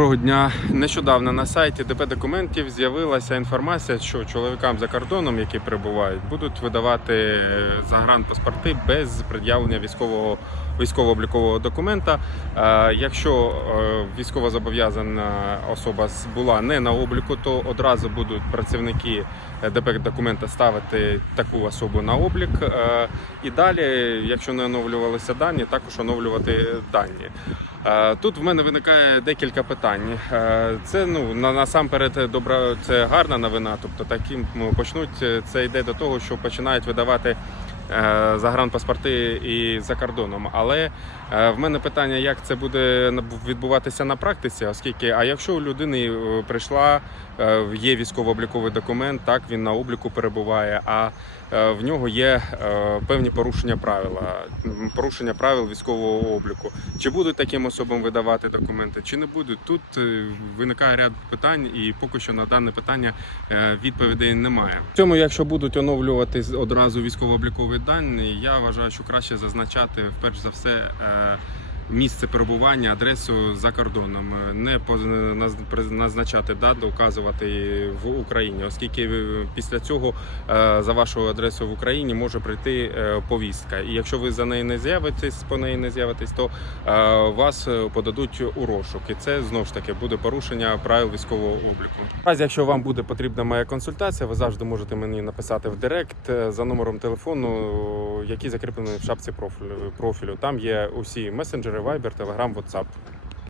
Доброго дня. Нещодавно на сайті ДП документів з'явилася інформація, що чоловікам за кордоном, які перебувають, будуть видавати е, загранпаспорти без пред'явлення військового військово-облікового документа. Е, Якщо е, військовозобов'язана особа була не на обліку, то одразу будуть працівники ДП документа ставити таку особу на облік. І далі, якщо не оновлювалися дані, також оновлювати дані. Тут в мене виникає декілька питань. Е, Це ну на насамперед добра, це гарна новина. Тобто таким ну, почнуть. е, Це йде до того, що починають видавати загранпаспорти і за кордоном. Але е, в мене питання, як це буде відбуватися на практиці, оскільки, а якщо у людини е, прийшла, е, є військово-обліковий документ, так він на обліку перебуває, а е, в нього є е, певні порушення правила, порушення правил військового обліку. Чи будуть таким особам видавати документи, чи не будуть? Тут е, виникає ряд питань, і поки що на дане питання е, відповідей немає. В цьому, якщо будуть оновлювати одразу військово-облікові дані, я вважаю, що краще зазначати перш за все. Місце перебування, адресу за кордоном, не назначати дату, указувати в Україні, оскільки е, після цього е, за вашою адресою в Україні може прийти е, повістка. І якщо ви за неї не з'явитесь, по неї не з'явитесь, то вас подадуть у розшук. І це знову ж таки буде порушення правил військового обліку. Разі, якщо вам буде потрібна моя консультація, ви завжди можете мені написати в Директ за номером телефону, який закріплений в шапці профілю. Там є усі месенджери, Viber, Telegram, WhatsApp.